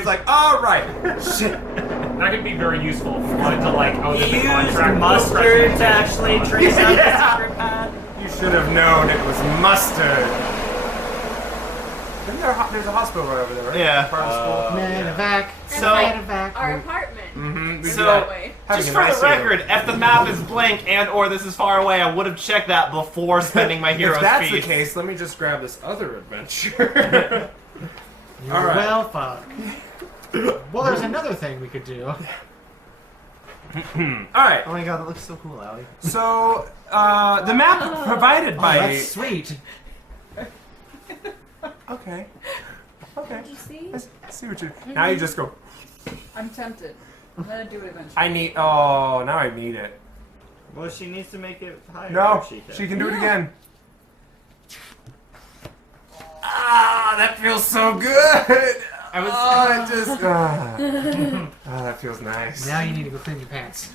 he's like, all right. Shit. That could be very useful if you wanted to, like, oh, He there's a used contract. mustard to actually trace out the secret pad. You should have known it was mustard. There's a hospital right over there, right? Yeah. Part of the school. Medevac. So- Medevac. Our apartment. Mm-hmm. So, way. just for the record, if the map is blank and/or this is far away, I would have checked that before spending my hero's If that's feast. the case, let me just grab this other adventure. You're All right. well fucked. Well, there's another thing we could do. All right. Oh my god, that looks so cool, Allie. So, the map provided Oh, by... that's sweet. Okay. Okay. Did you see? I see what you... Now you just go... I'm tempted. I'm gonna do it eventually. I need... Oh, now I need it. Well, she needs to make it higher. No, if she can do it again. Ah, that feels so good. I was... Oh, it just... Oh, that feels nice. Now you need to go clean your pants.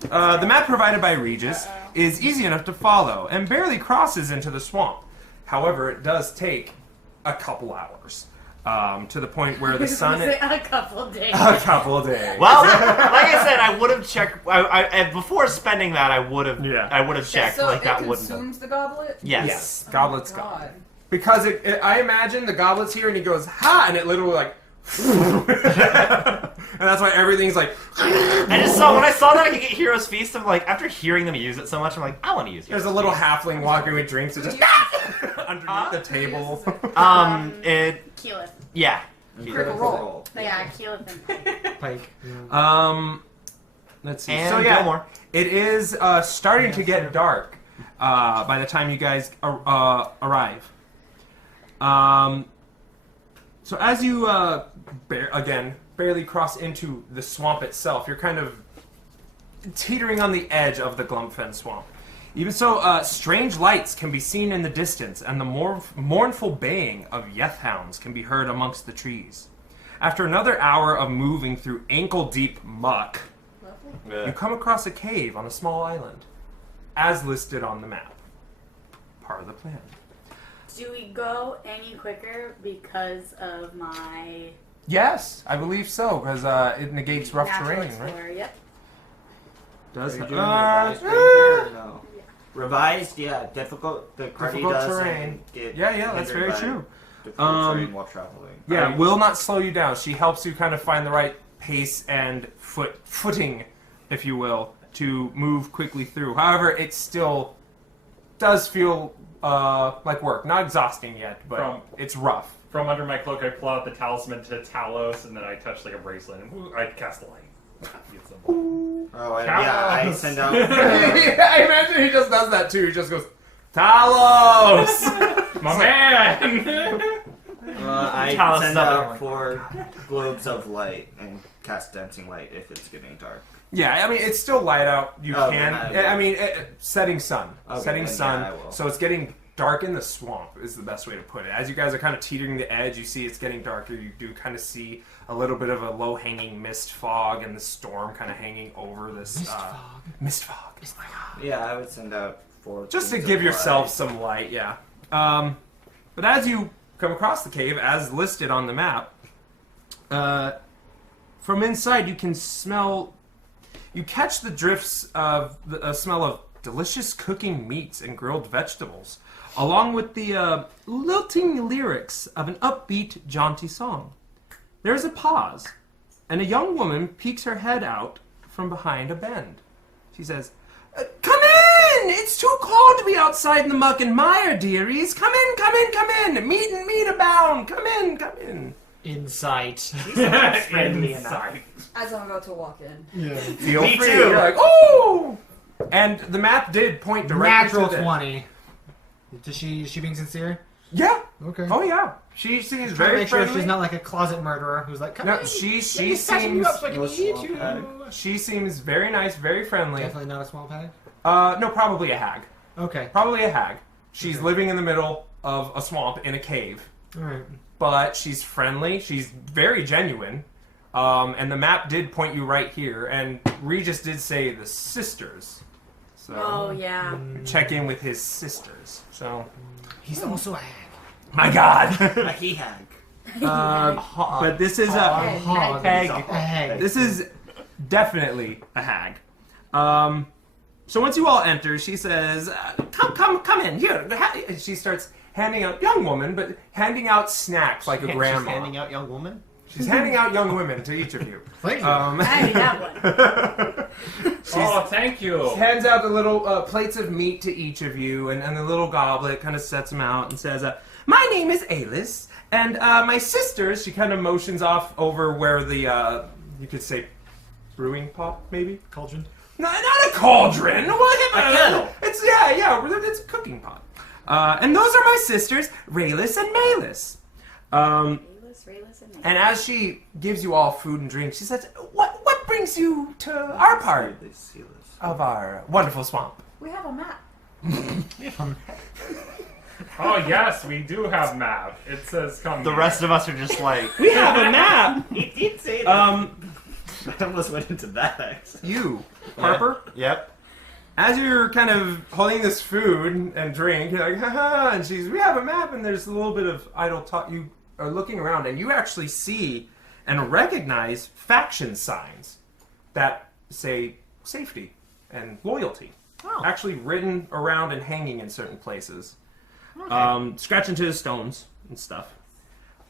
The map provided by Regis is easy enough to follow and barely crosses into the swamp. However, it does take a couple hours. To the point where the sun... A couple days. A couple of days. Well, like I said, I would have checked... before spending that, I would have checked. So like, it that wouldn't have... consumes the goblet? Yes. Goblet's Oh, gone. God. Because I imagine the goblet's here and he goes, ha! And it literally like... and that's why everything's like... I just saw, when I saw that I could get Hero's Feast, I'm like, after hearing them use it so much, I'm like, I want to use it. There's a little halfling walking with drinks and just... underneath the table. Keyleth. Yeah. Critical roll. Yeah, Keyleth and Pike. Let's see. And so yeah, Gilmore. it is starting to get dark by the time you guys arrive. So as you barely cross into the swamp itself, you're kind of teetering on the edge of the Glumfen swamp. Even so, strange lights can be seen in the distance, and the mournful baying of yeth-hounds can be heard amongst the trees. After another hour of moving through ankle-deep muck, you come across a cave on a small island, as listed on the map. Part of the plan. Do we go any quicker because of my Yes, I believe so, because it negates rough natural terrain, explorer? right? Yep. Does Are you it? doing revised or no? Revised, yeah. Difficult. The party Difficult doesn't terrain. get Yeah, that's hindered very by true. difficult terrain while traveling. Yeah, will not slow you down. She helps you kind of find the right pace and footing, if you will, to move quickly through. However, it still does feel like work. Not exhausting yet, but it's rough. From under my cloak, I pull out the talisman to Talos, and then I touch like a bracelet, and I cast light. Get some- Oh, yeah, I send out. I imagine he just does that too. He just goes, Talos! My man! I Talos send something out like 4 globes of light and cast dancing light if it's getting dark. Yeah, I mean, it's still light out. You Oh, can. then I mean, setting sun. Okay, Setting then sun. yeah, I will. So it's getting dark in the swamp is the best way to put it. As you guys are kind of teetering the edge, you see it's getting darker. You do kind of see a little bit of a low-hanging mist fog and the storm kind of hanging over this... Mist fog. Yeah, I would send out 4. Just to things give of yourself light. some light, yeah. But as you come across the cave, as listed on the map, from inside you can smell... You catch the drifts of the smell of delicious cooking meats and grilled vegetables, along with the lilting lyrics of an upbeat, jaunty song. There is a pause, and a young woman peeks her head out from behind a bend. She says, "Come in! It's too cold to be outside in the muck and mire, dearies. Come in, come in, come in! Meat and meat abound! Come in, come in!" Insight. Friendly enough. As I'm about to walk in. Yeah. Feel Me free. too. You're like, "Oh!" And the map did point directly Natural to this. 20. Is she being sincere? Yeah. Okay. Oh yeah. She seems Trying to very make sure friendly. she's not like a closet murderer who's like, come No, in, she let me patch you seems up so I can No eat swamp you. hag. she seems very nice, very friendly. Definitely not a small peg. No, probably a hag. Okay. Probably a hag. She's living in the middle of a swamp in a cave, Alright. but she's friendly. She's very genuine. And the map did point you right here, and Regis did say the sisters. So Oh, yeah. check in with his sisters. So He's also a hag. My God. A he hag. But this is Okay, hog. hag. A hag. this is definitely a hag. So once you all enter, she says, "Come in here." And she starts handing out young woman, but handing out snacks like a grandma. She's handing out young woman? She's handing out young women to each of you. Thank you. I already have one. Oh, thank you. Hands out the little plates of meat to each of you, and the little goblet kind of sets them out and says, "My name is Alice, and my sisters." She kind of motions off over where the you could say brewing pot, maybe. Cauldron. No, not a cauldron. What? A kettle. It's it's a cooking pot. And those are my sisters, Rayless and Mayless. Rayless, and And as she gives you all food and drink, she says, "What brings you to our part They see this. of our wonderful swamp?" we have a map. Oh yes, we do have map. It says come. The here. rest of us are just like, We have a map. He did say that. I almost went into that, actually. You, Harper, yep. as you're kind of holding this food and drink, you're like, haha, and we have a map, and there's a little bit of idle talk. You are looking around, and you actually see and recognize faction signs that say safety and loyalty. Oh. Actually written around and hanging in certain places. Okay. Scratch into the stones and stuff.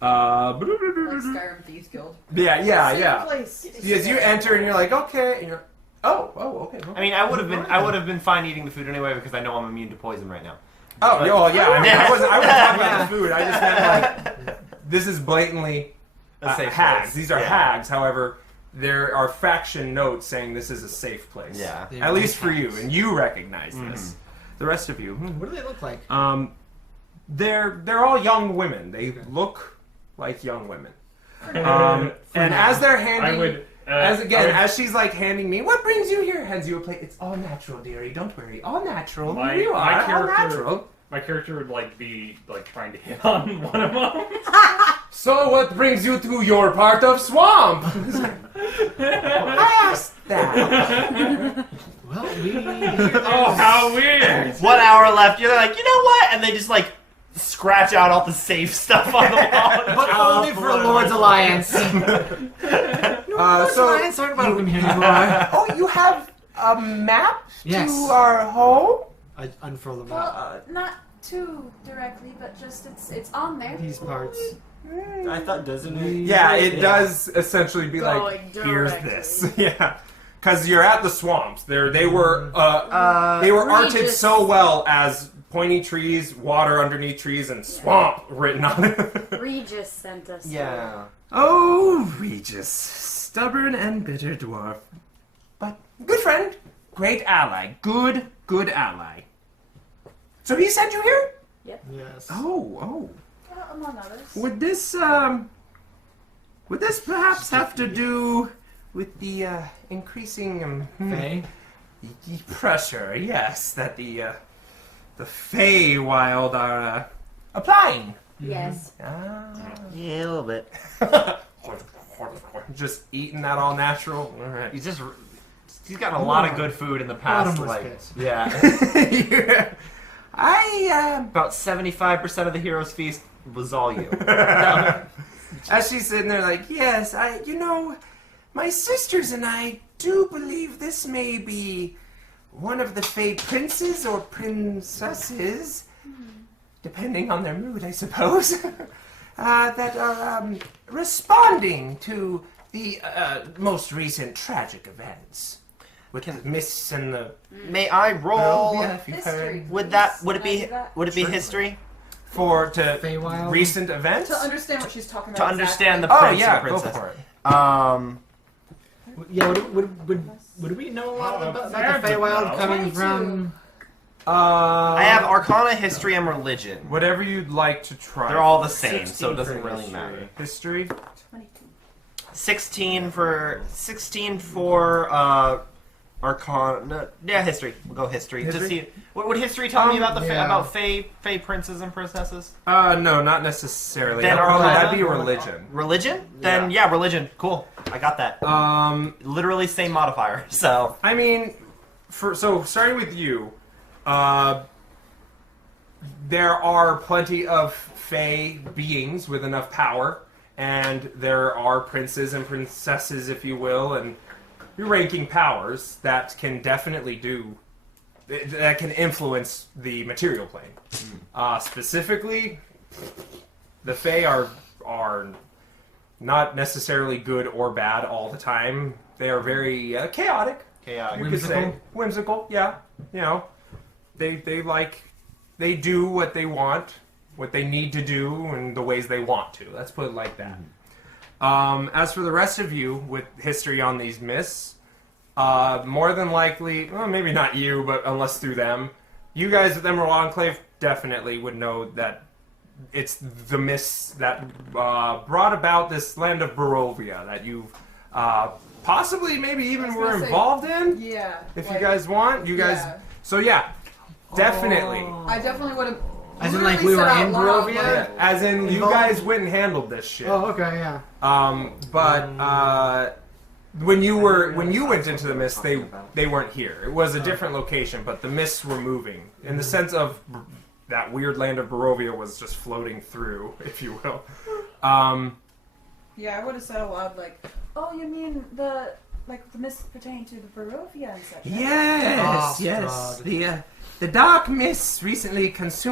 Like Skyrim Thieves Guild. Yeah. Place. As you enter and you're like, okay, and you're, okay. I mean, I would have been fine eating the food anyway because I know I'm immune to poison right now. Oh, yeah. I mean, I wasn't talking about Yeah. the food. I just meant like this is blatantly A safe hags. place. These are Yeah. hags. However, there are faction notes saying this is a safe place. Yeah. They're At least for you, hags. and you recognize this. The rest of you, What do they look like? they're all young women. They look like young women. And now. as they're I handing, would. as she's like handing me, "What brings you here?" Hands you a plate. "It's all natural, dearie. Don't worry. All natural. My- Here you my are. All character- natural." My character would be trying to hit on one of them. "So what brings you to your part of swamp?" I asked that. Well, we. Oh, how weird! 1 hour left. You're like, you know what? And they just like scratch out all the safe stuff on the wall. But only for Lord's Alliance. So Alliance aren't welcome here anymore. oh, you have a map Yes. to our home? I unfurl the map. Well, not too directly, but just it's on there. These parts. I thought, doesn't it? Yeah, it does essentially be Going like, here's directly. this. Yeah. Because you're at the swamps. They were arted Regis. so well as pointy trees, water underneath trees, and swamp written on it. Regis sent us. Yeah. Oh, Regis. Stubborn and bitter dwarf. But good friend. Great ally. Good ally. So he sent you here? Yes. Oh. Well, among others. Would this perhaps have to do with the increasing Faye? pressure? Yes, that the Feywild are applying. Yes. Yeah, a little bit. Just eating that all natural. All right. He's gotten a lot of good food in the past. Bottomless Like, pit. Yeah. about 75% of the hero's feast was all you. As she's sitting there like, yes, my sisters and I do believe this may be one of the Fey princes or princesses, depending on their mood, I suppose, that are responding to the most recent tragic events. With the mists and the... May I roll? Yeah, if you've History. heard. Would it Can I be do that? would it be history To Feywild? recent events? To understand what she's talking about. to understand the Oh, prince yeah, and go princess? for it. Yeah, would we know a lot about the Fair Feywild enough. coming 22. from... I have Arcana, History, and Religion. Whatever you'd like to try. They're all the same, 16 so it doesn't for really history. matter. History? 22. 16 for Arcana. No, yeah, History. We'll go History. To History? see, what would History tell me about the yeah. about Fey princes and princesses? No, not necessarily. Then That'd be Arcana? religion. Religion? Then yeah, Religion. Cool. I got that. Literally same modifier. So I mean, starting with you, there are plenty of Fey beings with enough power, and there are princes and princesses, if you will, and ranking powers that can definitely that can influence the material plane. Specifically, the Fey are not necessarily good or bad all the time. They are very chaotic. Chaotic. You could say whimsical. Yeah, they do what they want, what they need to do, and the ways they want to. Let's put it like that. As for the rest of you with history on these myths, more than likely, well, maybe not you, but unless through them, you guys at the Emerald Enclave definitely would know that it's the myths that brought about this land of Barovia that you've possibly maybe even were involved in. Yeah. If you guys want, you guys. Yeah. So yeah, definitely. I definitely would have. As in, like, we were in Barovia? Yeah, as in, you guys went and handled this shit. Oh, okay, yeah. But when you went into the mist, they weren't here. It was a different location, but the mists were moving in the sense of that weird land of Barovia was just floating through, if you will. Yeah, I would have said aloud like, Oh, you mean the mists pertaining to the Barovia and such? Right? Yes, Oh, yes. God. The dark mists recently consumed